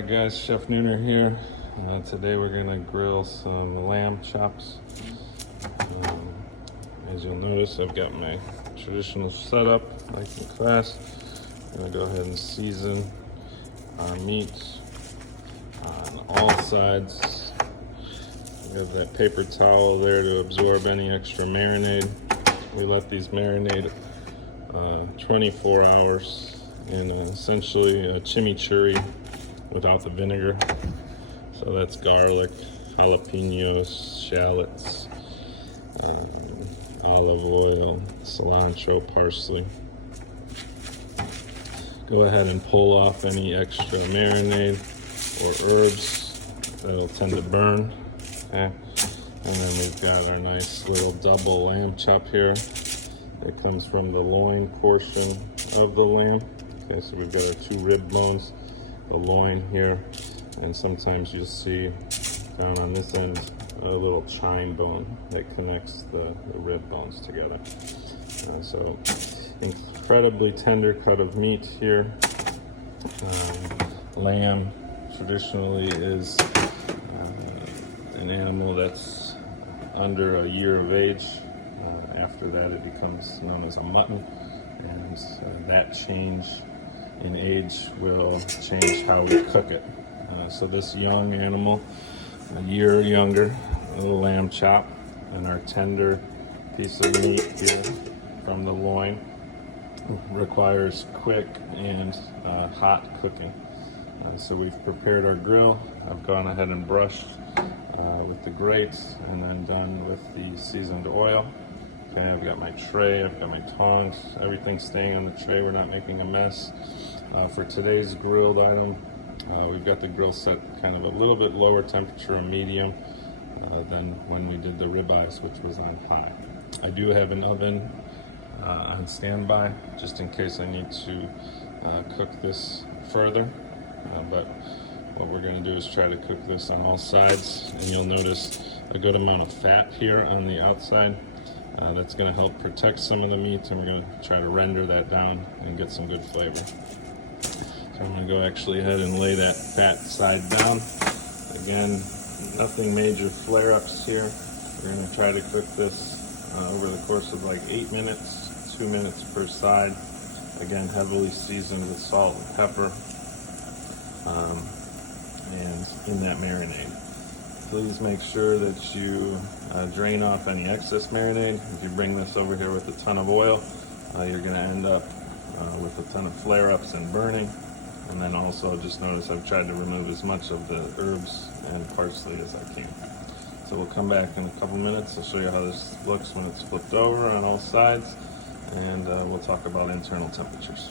Alright guys, Chef Nooner here. Today we're gonna grill some lamb chops. As you'll notice, I've got my traditional setup, nice and class. I'm gonna go ahead and season our meat on all sides. We have that paper towel there to absorb any extra marinade. We let these marinate 24 hours in essentially a chimichurri without the vinegar. So that's garlic, jalapenos, shallots, olive oil, cilantro, parsley. Go ahead and pull off any extra marinade or herbs that'll tend to burn. Okay. And then we've got our nice little double lamb chop here that comes from the loin portion of the lamb. Okay, so we've got our two rib bones, the loin here, and sometimes you'll see down on this end a little chine bone that connects the rib bones together. So incredibly tender cut of meat here. Lamb traditionally is an animal that's under a year of age. After that it becomes known as a mutton, and that change in age will change how we cook it. So this young animal, a year younger, a little lamb chop, and our tender piece of meat here from the loin requires quick and hot cooking. So we've prepared our grill. I've gone ahead and brushed with the grates and then done with the seasoned oil. Okay, I've got my tray, I've got my tongs, everything's staying on the tray, we're not making a mess. For today's grilled item, we've got the grill set kind of a little bit lower temperature, a medium, than when we did the ribeyes, which was on high. I do have an oven on standby, just in case I need to cook this further. But what we're going to do is try to cook this on all sides, and you'll notice a good amount of fat here on the outside. That's going to help protect some of the meat, and we're going to try to render that down and get some good flavor. So I'm going to go actually ahead and lay that fat side down. Again, nothing major flare-ups here. We're going to try to cook this over the course of like 8 minutes, 2 minutes per side. Again, heavily seasoned with salt and pepper, and in that marinade. Please make sure that you drain off any excess marinade. If you bring this over here with a ton of oil, you're going to end up with a ton of flare-ups and burning. And then also just notice I've tried to remove as much of the herbs and parsley as I can. So we'll come back in a couple minutes. I'll show you how this looks when it's flipped over on all sides, and we'll talk about internal temperatures.